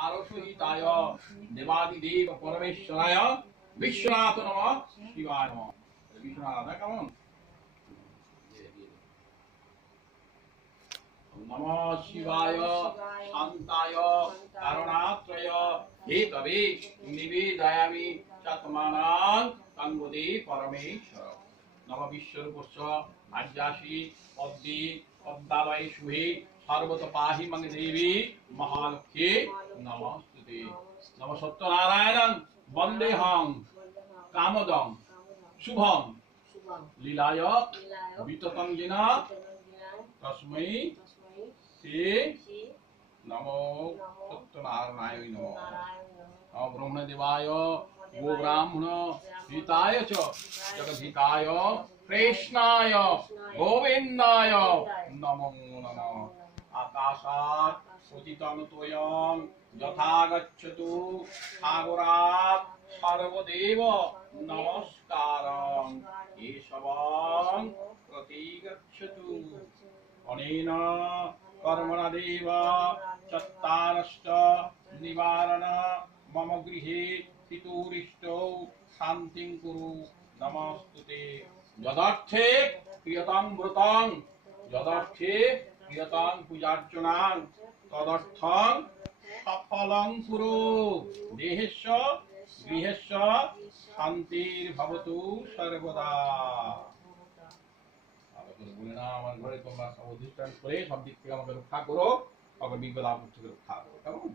পারসহিতায় দেবাদিদেব পরমেশ্বরায় বিশ্বনাথ নমঃ শিবায় নমঃ। বিশ্বনাথ কেমন? নমঃ শিবায় শান্তায় কারণাত্রয় হেতবে নিবেদয়ামি চাত্মানাং তন্মদে পরমেশ্বর। নম বিশ্বরূপস্য আজ্যাসি পদ্মে পদ্মালয়ে শুভে সর্বত পাহি মং দেবী মহালক্ষ্মী নমস্তুতে। নম সত্যনারায়ণং বন্দেহং কামদং শুভং লীলায় বিততং যেন তস্मै শ্রী নমো সত্যনারায়ণ নমঃ। নমো ব্রহ্মদেবায় গো ব্রাহ্মণ হিতায় চ জগদ্ধিতায় কৃষ্ণায় গোবিন্দায় নমো নমঃ। আকাশাৎ পতিতং তোয়ং যথা গচ্ছতু সাগরাৎ সর্বদেব নমস্কারং কেশবং প্রতি গচ্ছতু। অনেন কর্মণা দেব চত্তারশ্চ নিবারণ মম গৃহে পিতুরিষ্টৌ শান্তিং কুরু নমস্তুতে। যদর্থে ক্রিয়তাং ব্রতং যদর্থে ক্রিয়তাং পূজার্চনাং তদর্থং সফলং কুরু। দেহেস্য গৃহেস্য শান্তির্ভবতু সর্বদা। বলে না আমার ঘরে তোমরা সব অধিষ্ঠান করে সব দিক থেকে আমাকে রক্ষা করো, আবার বিপদ আপদ থেকে রক্ষা করো। কেমন?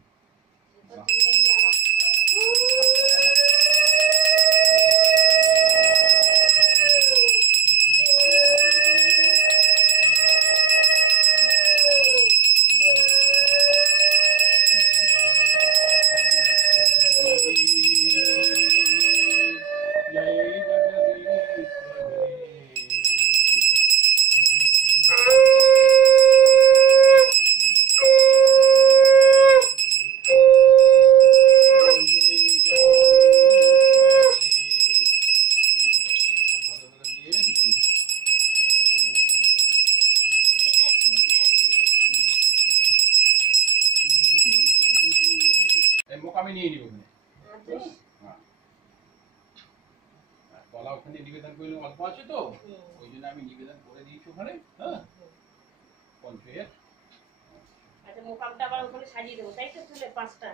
আমি নিয়ে নিব কলা ওখানে নিবেদন করলে অল্প আছে তো ওই জন্য আমি নিবেদন করে দিয়েছি ওখানে। হ্যাঁ পঞ্চের আচ্ছা মোকামটা আবার ওখানে সাজিয়ে দেবো তাই তো? চলে 5টা